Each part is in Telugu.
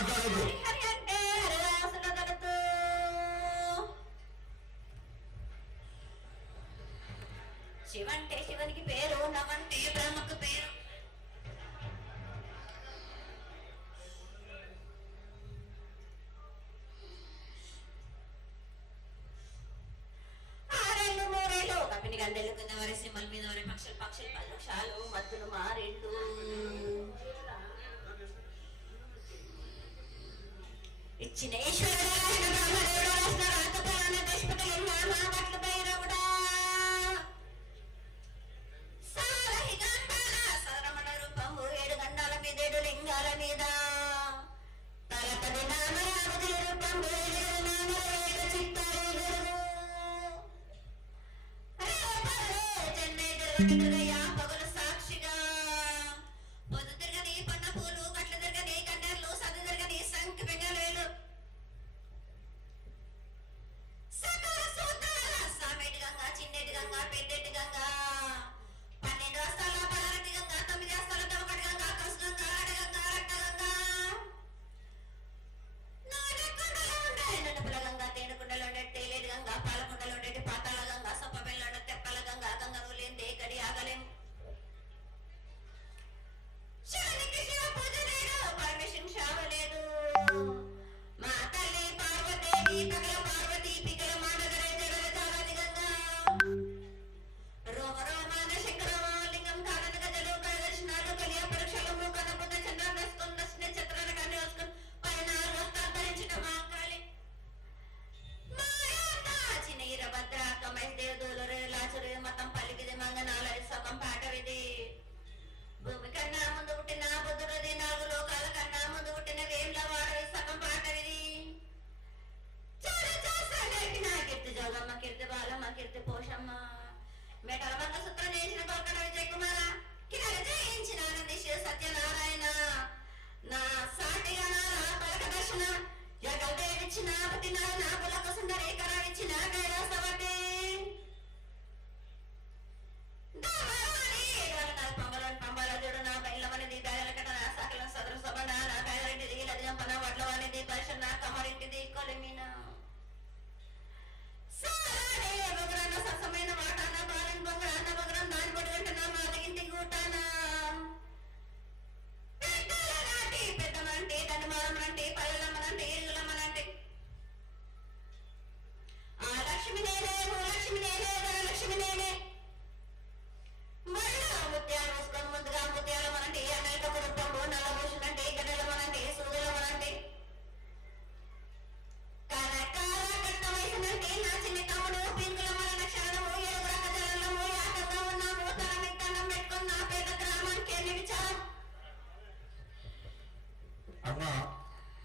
రాసుకోలేదు శివంటే శివనికి పేరు నవంటే బ్రహ్మకు పేరు. Thank you.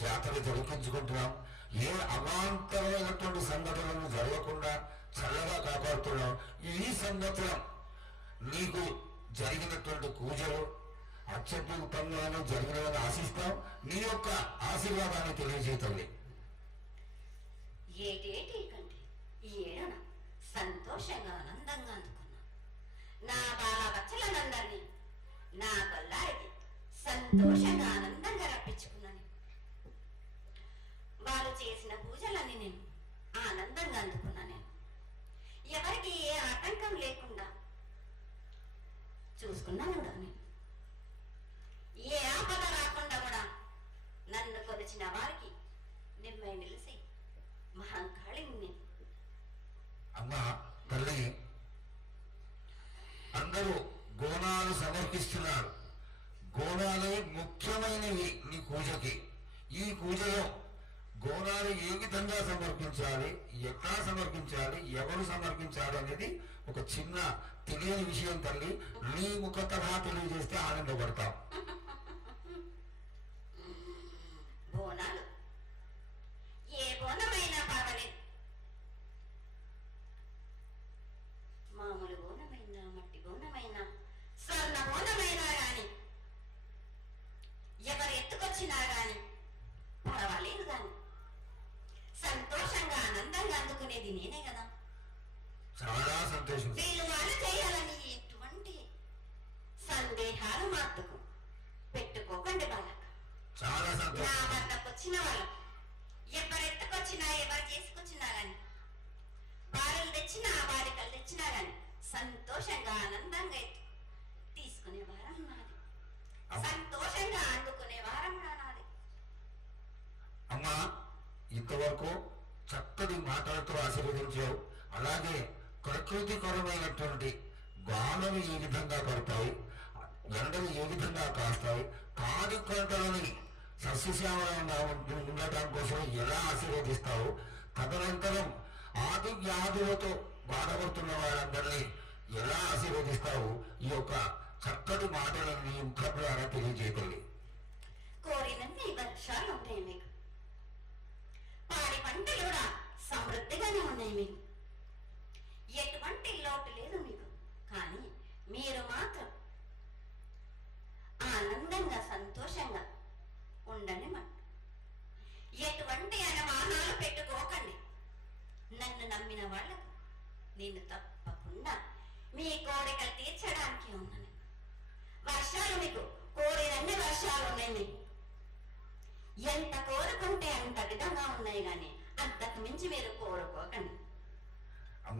జాతర జరిపించుకుంటున్నాం. ఏ అవాంతరమైనటువంటి సంఘటనలు జరగకుండా చల్లగా కాపాడుతున్నాం. ఈ సంవత్సరం నీకు జరిగినటువంటి పూజలు అత్యద్భుతంగానూ జరిగినవని ఆశిస్తాం. నీ యొక్క ఆశీర్వాదాన్ని తెలియజేతండి సంతోషంగా ఆనందంగా అందుకున్నా. నా బాబా బచ్చలందరినీ నా కొల్లారికి సంతోషంగా తల్లి అందరూ గోణాలు సమర్పిస్తున్నారు. గోణాలే ముఖ్యమైనవి నీ పూజకి. ఈ పూజలో గోణాలు ఏ విధంగా సమర్పించాలి ఎట్లా సమర్పించాలి ఎవరు సమర్పించాలి అనేది ఒక చిన్న తెలియని విషయం తల్లి. నీ ముఖతహా తెలియజేస్తే ఆనందపడతాం. నా వద్దకు వచ్చిన వాళ్ళు ఎవరెత్తుకొచ్చినా ఎవరు చేసుకొచ్చినా కానీ సంతోషంగా ఆనందంగా తీసుకునే వారం సంతోషంగా అందుకునే వారం కూడా నాది అమ్మా ఇంతవరకు చక్కటి మాటలతో ఆశీర్వదించావు. అలాగే ప్రకృతికరమైనటువంటి గాలులు ఏ విధంగా పడతాయి ఎండలు ఏ విధంగా కాస్తాయి కాడి కొండలని సస్యశ్యామలంగా ఉంటు- ఉండటం కోసం ఎలా ఆశీర్వదిస్తావు? తదనంతరం ఆది వ్యాధులతో బాధపడుతున్న వారందరినీ ఎలా ఆశీర్వదిస్తావు? ఈ యొక్క చక్కటి మాటలను నీ ముఖ ద్వారా తెలియజేయగలి కోరినన్ని వర్షాలు ఉంటాయి మీకు. పాడి పంటలు కూడా సమృద్ధిగానే ఉన్నాయి మీకు. ఎటువంటి లోటు లేదు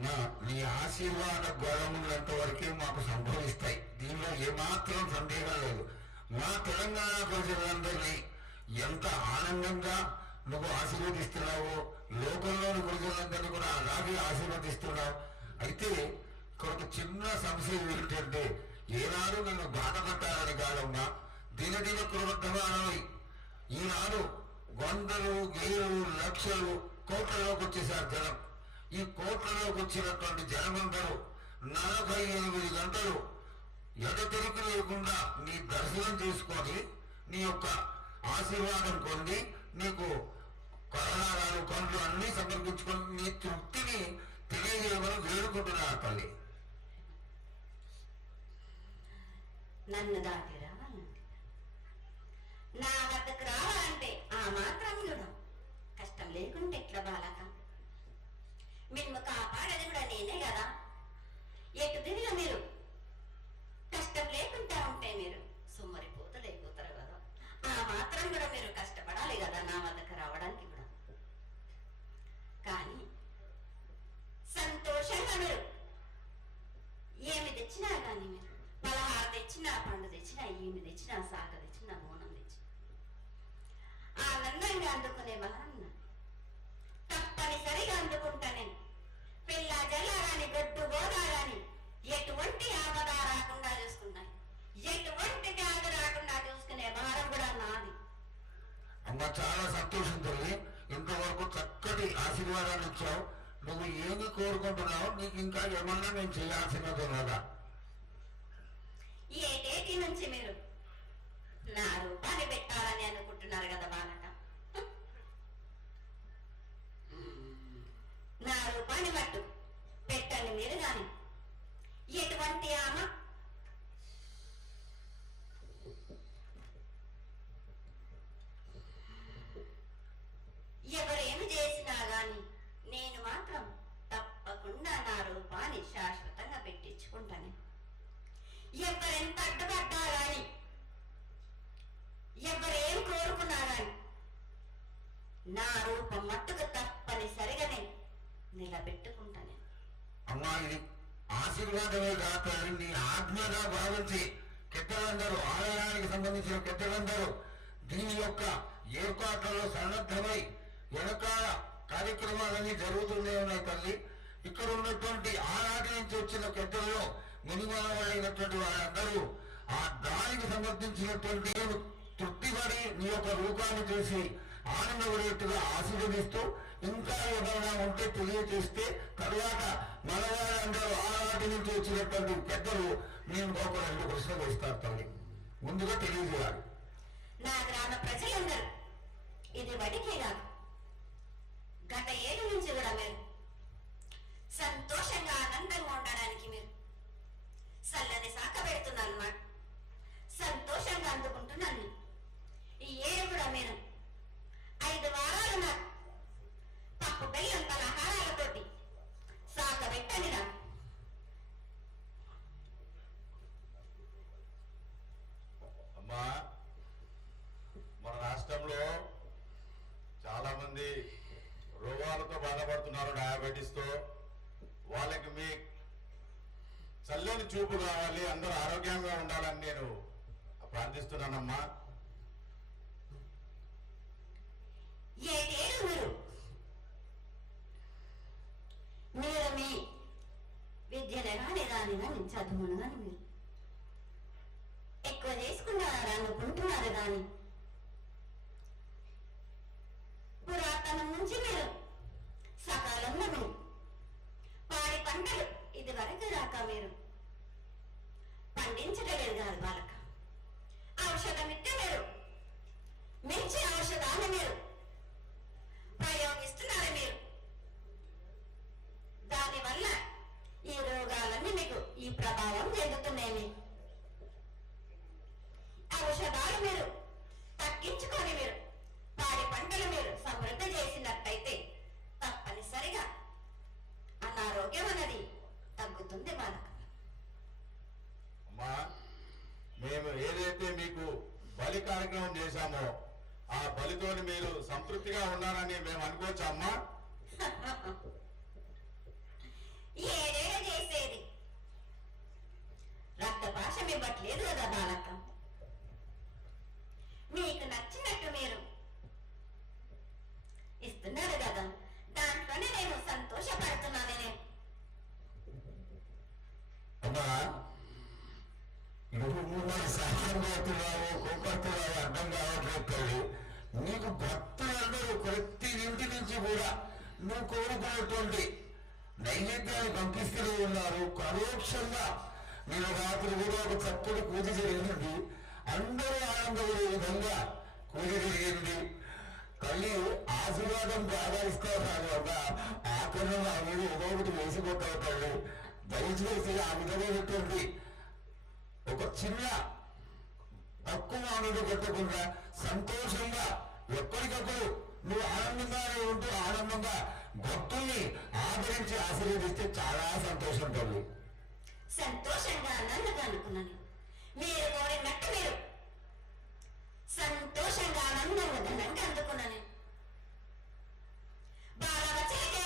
నీ ఆశీర్వాద గౌరవములంత వరకే మాకు సంభవిస్తాయి. దీనిలో ఏమాత్రం సందేహం లేదు. మా తెలంగాణ ప్రజలందరినీ ఎంత ఆనందంగా నువ్వు ఆశీర్వదిస్తున్నావో లోకంలోని ప్రజలందరినీ కూడా అలాగే ఆశీర్వదిస్తున్నావు. అయితే కొంత ఒక చిన్న సంశయం ఏంటంటే ఏనాడు నన్ను బాధ పెట్టాలని కాదమ్మా. దినదిన కృతమానమై ఈనాడు వందలు గేలు లక్షలు కోట్లలోకి వచ్చేసారు జనం. ఈ కోట్లలోకి వచ్చినటువంటి జనమందరూ నలభై ఎనిమిది గంటలు ఎడతెరికి లేకుండా నీ దర్శనం చేసుకొని నీ యొక్క ఆశీర్వాదం పొంది నీకు కొరడాలు కండ్లు అన్నీ సమర్పించుకొని నీ తృప్తిని తెలియజేయమని వేడుకుంటున్నారు తల్లి. నన్ను దాటి రావాలంటే నా వద్దకు రావాలంటే ఆ మాత్రం కూడా కష్టం లేకుంటే ఎట్లా బాలక మిమ్ము కాపాడేది కూడా నేనే కదా ఎటు తిరిగి మీరు కష్టం లేకుండా ఉంటే మీరు సుమ్మరిపోత లేకపోతారు కదా ఆ మాత్రం కూడా మీరు కష్టపడాలి కదా నా వద్దకు రావడానికి కూడా కానీ సంతోషంగా మీరు ఏమి తెచ్చినా కానీ మీరు పలహారు తెచ్చినా పండు ఏమి తెచ్చినా సాగ తెచ్చినా బోనం తెచ్చినా ఆనందంగా అందుకునే నాది. తప్పనిసరిగా అందుకుంటా నేను. పిల్ల జల్ల గాని గొడ్డు గోదా గాని ఎటువంటి ఆపద రాకుండా చూసుకున్నాను ఎటువంటి వ్యాధి రాకుండా చూసుకునే భారం కూడా నాది. అమ్మ చాలా సంతోషం తల్లి. ఇంతవరకు చక్కటి ఆశీర్వాదాలు ఇచ్చావు. నువ్వు ఏమి కోరుకుంటున్నావు నీకు ఇంకా ఏమన్నా నేను చేయాల్సినది ఉన్నదా? ఏటేటి నుంచి మీరు నా రూపాన్ని పెట్టాలని అనుకుంటున్నారు కదా బాలట నా రూపాన్ని మట్టు. పెట్టండి మీరు గాని. ఎటువంటి ఆమె? ఎవరేమి చేసినా గాని ఏర్పాట్లలో సన్నద్ధమై వెనకాల కార్యక్రమాలన్నీ జరుగుతూనే ఉన్నాయి తల్లి. ఇక్కడ ఉన్నటువంటి ఆనాటి నుంచి వచ్చిన పెద్దల్లో మునిమానవాళ్ళైనటువంటి వారందరూ ఆ దానికి సంబంధించినటువంటి తృప్తిపడి నీ యొక్క రూపాన్ని చూసి ఆనందపడేట్టుగా ఆశీర్వదిస్తూ ఇంకా ఏదైనా ఉంటే తెలియచేస్తే తర్వాత మన అందరూ ఆనాటి నుంచి వచ్చినటువంటి పెద్దలు నేను ఒక రెండు ప్రశ్నలు వేస్తారు తల్లి. ముందుగా తెలియజేయాలి. నా గ్రామ ప్రజలందరూ ఇది వడికే కాదు. గత ఏడు నుంచి కూడా మీరు సంతోషంగా ఆనందంగా ఉండడానికి మీరు చల్లని సాక పెడుతున్నారు సంతోషంగా అందుకుంటున్నాను. ఈ ఏడు కూడా మీరు బాధపడుతున్నారు డయాబెటీస్తో వాళ్ళకి మీ చల్లని చూపు కావాలి అందరూ ఆరోగ్యంగా ఉండాలని నేను ప్రార్థిస్తున్నానమ్మా. మీరు? మీరు మీ విద్యను కానీ దాని చదువును కానీ మీరు చేశామో ఆ బలితోని మీరు సంతృప్తిగా ఉన్నారని మేము అనుకోవచ్చా అమ్మా? ఏడేడ చేసేది. రక్తపాశం ఇవ్వట్లేదు కదా బాలక మీకు నచ్చినట్టు మీరు ఇస్తున్నారు కదా దాంట్లోనే నేను సంతోషపడుతున్నాను నేను అమ్మా నువ్వు మరి సహాయం అర్థం కావట్లేదు తల్లి నీకు భక్తులందరూ ప్రతి ఇంటి నుంచి కూడా నువ్వు కోరుకున్నటువంటి నైవేద్యాన్ని పంపిస్తూనే ఉన్నారు పరోక్షంగా నేను రాత్రి కూడా ఒక చక్కటి పూజ జరిగింది అందరూ ఆనందపడే విధంగా పూజ జరిగింది తల్లి ఆశీర్వాదం బాగా ఇస్తావు ఆకరణ అనేది ఒకటి వేసిపోతావు తల్లి దయచేసి ఆ విధమైనటువంటి ఒక చిన్న తక్కువ ఆనంద పెట్టకుండా సంతోషంగా ఎప్పటికప్పుడు నువ్వు ఆనందంగానే ఉంటూ ఆనందంగా భక్తుల్ని ఆదరించి ఆశీర్వదిస్తే చాలా సంతోషం తల్లి. సంతోషంగా ఆనందంగా అనుకున్నాను. మీరు కోరినట్టు మీరు. సంతోషంగా ఆనందంగా ధనంగా అందుకున్నాను బాలవచలకే